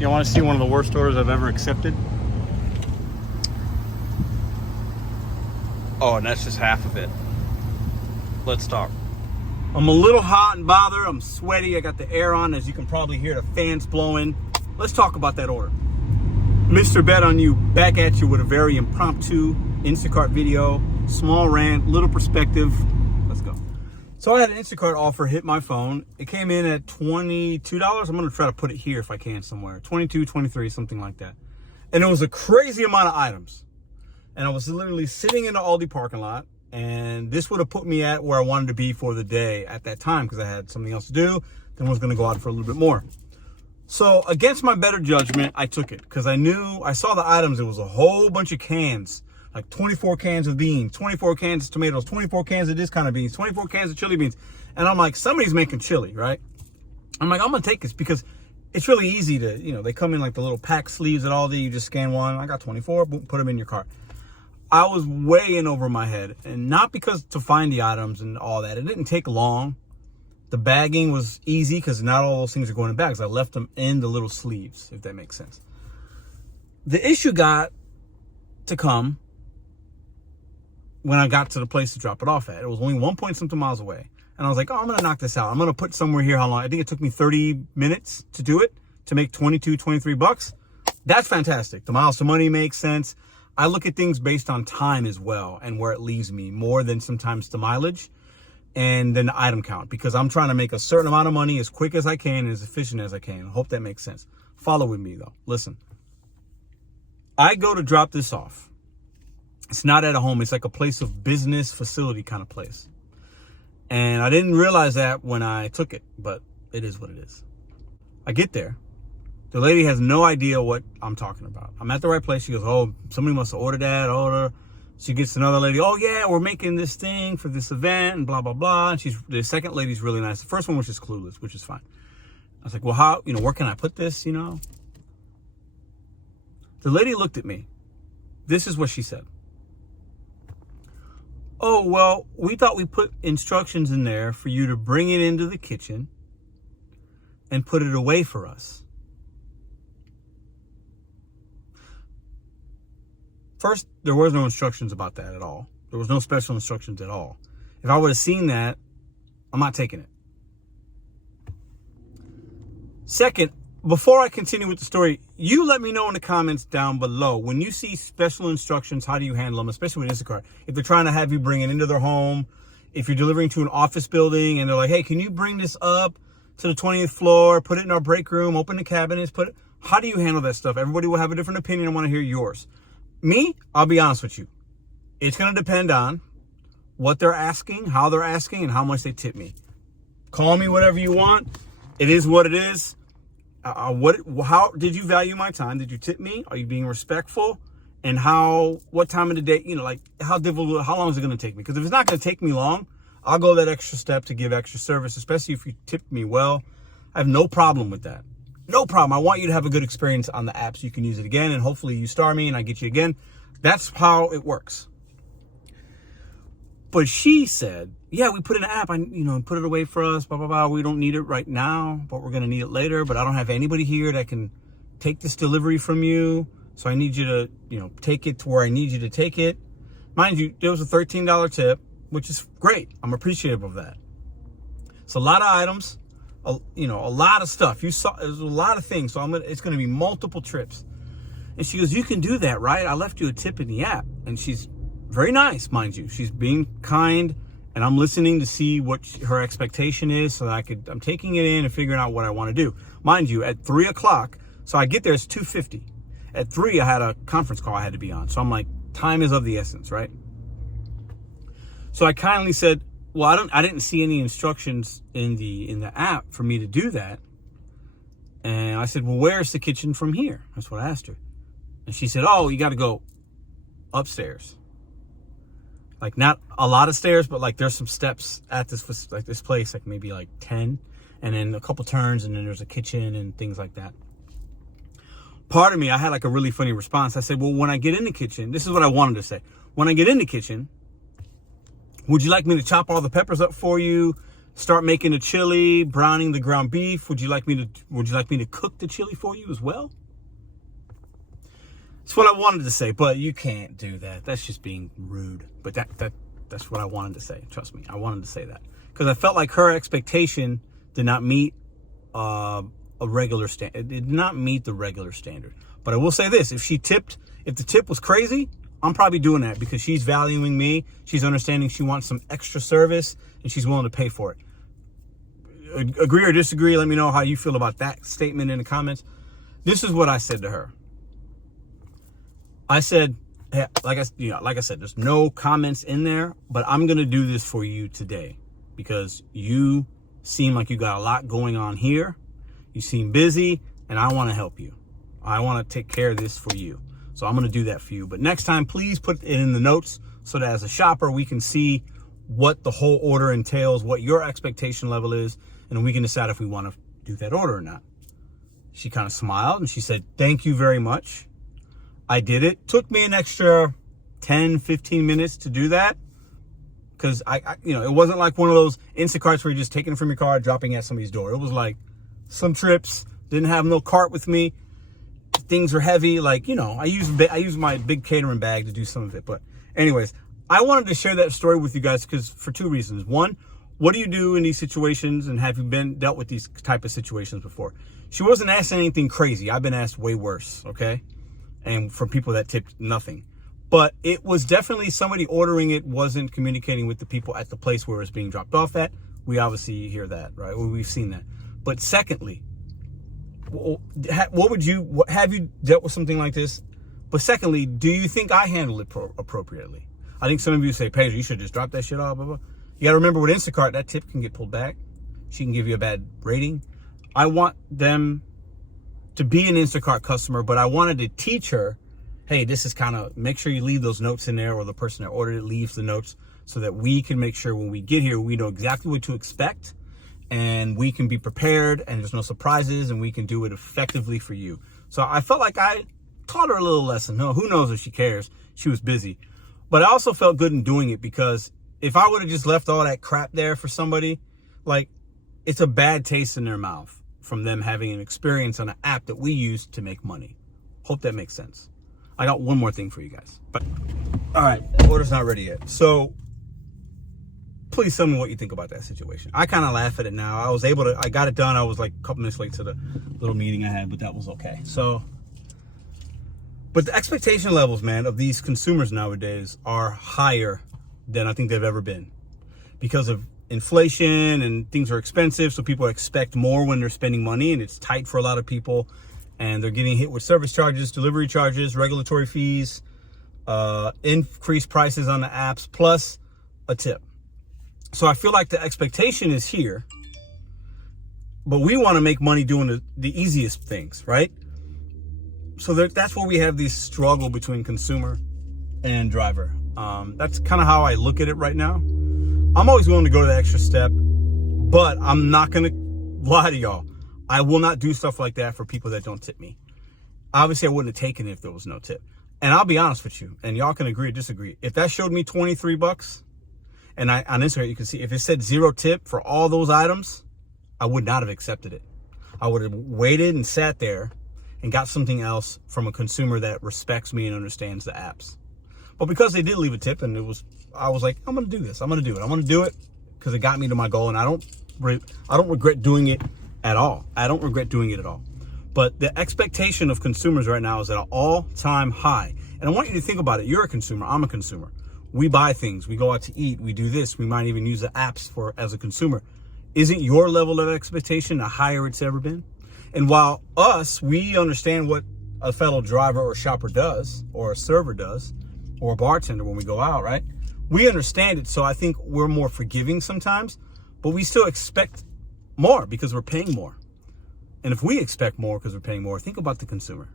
You want to see one of the worst orders I've ever accepted? Oh, and that's just half of it. Let's talk. I'm a little hot and bothered. I'm sweaty. I got the air on. As you can probably hear, the fan's blowing. Let's talk about that order. Mr.BetonYou back at you with a very impromptu Instacart video. Small rant, little perspective. Let's go. So I had an Instacart offer hit my phone. It came in at $22. I'm going to try to put it here if I can somewhere. 22, 23, something like that. And it was a crazy amount of items. And I was literally sitting in the Aldi parking lot. And this would have put me at where I wanted to be for the day at that time because I had something else to do. Then I was going to go out for a little bit more. So against my better judgment, I took it because I saw the items. It was a whole bunch of cans. Like 24 cans of beans, 24 cans of tomatoes, 24 cans of this kind of beans, 24 cans of chili beans. And I'm like, somebody's making chili, right? I'm like, I'm going to take this because it's really easy to, they come in like the little pack sleeves at Aldi. You just scan one. I got 24, boom, put them in your cart. I was way in over my head. And not because to find the items and all that. It didn't take long. The bagging was easy because not all those things are going in bags. I left them in the little sleeves, if that makes sense. The issue got to come when I got to the place to drop it off at. It was only 1 point something miles away. And I was like, I'm going to knock this out. I'm going to put somewhere here how long. I think it took me 30 minutes to do it, to make 22, 23 bucks. That's fantastic. The miles to money makes sense. I look at things based on time as well and where it leaves me more than sometimes the mileage and then the item count, because I'm trying to make a certain amount of money as quick as I can and as efficient as I can. I hope that makes sense. Follow with me though. Listen, I go to drop this off. It's not at a home. It's like a place of business facility kind of place. And I didn't realize that when I took it, but it is what it is. I get there. The lady has no idea what I'm talking about. I'm at the right place. She goes, oh, somebody must have ordered that. Order. She gets another lady. Oh, yeah, we're making this thing for this event and blah, blah, blah. And the second lady's really nice. The first one was just clueless, which is fine. I was like, well, how, where can I put this, The lady looked at me. This is what she said. Oh, well, we thought we put instructions in there for you to bring it into the kitchen and put it away for us. First, there was no instructions about that at all. There was no special instructions at all. If I would have seen that, I'm not taking it. Second, before I continue with the story, you let me know in the comments down below. When you see special instructions, how do you handle them, especially with Instacart? If they're trying to have you bring it into their home, if you're delivering to an office building and they're like, hey, can you bring this up to the 20th floor, put it in our break room, open the cabinets, how do you handle that stuff? Everybody will have a different opinion. I want to hear yours. Me, I'll be honest with you. It's going to depend on what they're asking, how they're asking, and how much they tip me. Call me whatever you want. It is what it is. How did you value my time? Did you tip me? Are you being respectful? And what time of the day, how long is it going to take me? Because if it's not going to take me long, I'll go that extra step to give extra service, especially if you tip me well. I have no problem with that. No problem. I want you to have a good experience on the app so you can use it again. And hopefully you star me and I get you again. That's how it works. But she said, yeah, we put in an app, put it away for us, blah, blah, blah. We don't need it right now, but we're going to need it later. But I don't have anybody here that can take this delivery from you. So I need you to, take it to where I need you to take it. Mind you, there was a $13 tip, which is great. I'm appreciative of that. It's a lot of items, a lot of stuff. There's a lot of things. So it's going to be multiple trips. And she goes, you can do that, right? I left you a tip in the app. And she's very nice, mind you. She's being kind, and I'm listening to see what her expectation is so that I'm taking it in and figuring out what I want to do. Mind you, at 3 o'clock, so I get there, it's 2:50. At 3, I had a conference call I had to be on. So I'm like, time is of the essence, right? So I kindly said, well, I didn't see any instructions in the app for me to do that. And I said, well, where's the kitchen from here? That's what I asked her. And she said, oh, you got to go upstairs. Like not a lot of stairs, but like there's some steps at this place, like maybe like 10, and then a couple turns, and then there's a kitchen and things like that. Part of me, I had like a really funny response. I said, well, when I get in the kitchen, this is what I wanted to say. When I get in the kitchen, would you like me to chop all the peppers up for you? start making the chili, browning the ground beef. Would you like me to cook the chili for you as well? That's what I wanted to say, but you can't do that. That's just being rude. But that's what I wanted to say. Trust me, I wanted to say that because I felt like her expectation did not meet a regular standard. It did not meet the regular standard. But I will say this: if the tip was crazy, I'm probably doing that because she's valuing me. She's understanding she wants some extra service and she's willing to pay for it. Agree or disagree? Let me know how you feel about that statement in the comments. This is what I said to her. I said, hey, like I said, there's no comments in there, but I'm going to do this for you today because you seem like you got a lot going on here. You seem busy and I want to help you. I want to take care of this for you. So I'm going to do that for you. But next time, please put it in the notes so that as a shopper, we can see what the whole order entails, what your expectation level is, and then we can decide if we want to do that order or not. She kind of smiled and she said, thank you very much. I did it. Took me an extra 10, 15 minutes to do that. Because it wasn't like one of those Instacarts where you're just taking it from your car, dropping it at somebody's door. It was like some trips, didn't have no cart with me. Things are heavy. Like, I use my big catering bag to do some of it. But anyways, I wanted to share that story with you guys because for two reasons. One, what do you do in these situations, and have you dealt with these type of situations before? She wasn't asking anything crazy. I've been asked way worse, okay? And from people that tipped nothing. But it was definitely somebody ordering it wasn't communicating with the people at the place where it's being dropped off at. We obviously hear that, right? Well, we've seen that. But secondly, have you dealt with something like this? But secondly, do you think I handled it appropriately? I think some of you say, Pedro, you should just drop that shit off, blah, blah. You got to remember with Instacart, that tip can get pulled back. She can give you a bad rating. I want them to be an Instacart customer, but I wanted to teach her, hey, this is make sure you leave those notes in there, or the person that ordered it leaves the notes so that we can make sure when we get here, we know exactly what to expect and we can be prepared and there's no surprises and we can do it effectively for you. So I felt like I taught her a little lesson. No, who knows if she cares? She was busy. But I also felt good in doing it because if I would have just left all that crap there for somebody, it's a bad taste in their mouth from them having an experience on an app that we use to make money. Hope that makes sense. I got one more thing for you guys. But all right, order's not ready yet. So please tell me what you think about that situation. I kind of laugh at it now. I got it done. I was like a couple minutes late to the little meeting I had, but that was okay. So, but the expectation levels, man, of these consumers nowadays are higher than I think they've ever been because of inflation and things are expensive. So people expect more when they're spending money and it's tight for a lot of people and they're getting hit with service charges, delivery charges, regulatory fees, increased prices on the apps, plus a tip. So I feel like the expectation is here, but we want to make money doing the easiest things, right? So that's where we have this struggle between consumer and driver. That's kind of how I look at it right now. I'm always willing to go to the extra step, but I'm not going to lie to y'all. I will not do stuff like that for people that don't tip me. Obviously, I wouldn't have taken it if there was no tip. And I'll be honest with you, and y'all can agree or disagree. If that showed me $23, and on Instagram, you can see if it said 0 tip for all those items, I would not have accepted it. I would have waited and sat there and got something else from a consumer that respects me and understands the apps. But because they did leave a tip, and I was like, I'm going to do this. I'm going to do it. I'm going to do it because it got me to my goal, and I don't regret doing it at all. I don't regret doing it at all. But the expectation of consumers right now is at an all-time high. And I want you to think about it. You're a consumer. I'm a consumer. We buy things. We go out to eat. We do this. We might even use the apps as a consumer. Isn't your level of expectation the higher it's ever been? And while we understand what a fellow driver or shopper does, or a server does, or a bartender when we go out, right? We understand it. So I think we're more forgiving sometimes, but we still expect more because we're paying more. And if we expect more because we're paying more, think about the consumer.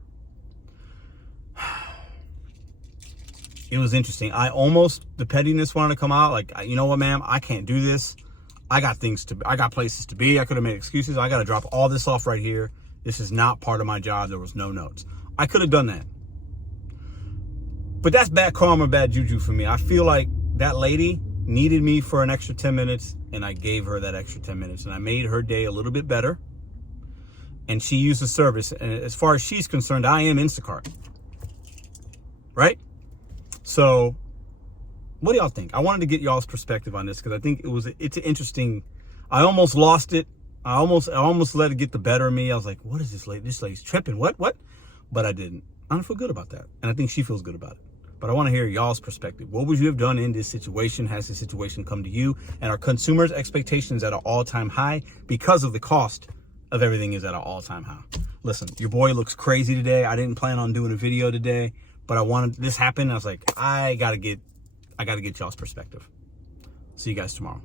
It was interesting. The pettiness wanted to come out. Like, you know what, ma'am? I can't do this. I got places to be. I could have made excuses. I got to drop all this off right here. This is not part of my job. There was no notes. I could have done that. But that's bad karma, bad juju for me. I feel like that lady needed me for an extra 10 minutes, and I gave her that extra 10 minutes, and I made her day a little bit better. And she used the service. And as far as she's concerned, I am Instacart. Right? So what do y'all think? I wanted to get y'all's perspective on this because I think it's an interesting. I almost lost it. I almost let it get the better of me. I was like, what is this lady? This lady's tripping. What? But I didn't. I don't feel good about that. And I think she feels good about it. But I want to hear y'all's perspective. What would you have done in this situation? Has this situation come to you? And are consumers' expectations at an all-time high because of the cost of everything is at an all-time high? Listen, your boy looks crazy today. I didn't plan on doing a video today, but this happened. I was like, I gotta get y'all's perspective. See you guys tomorrow.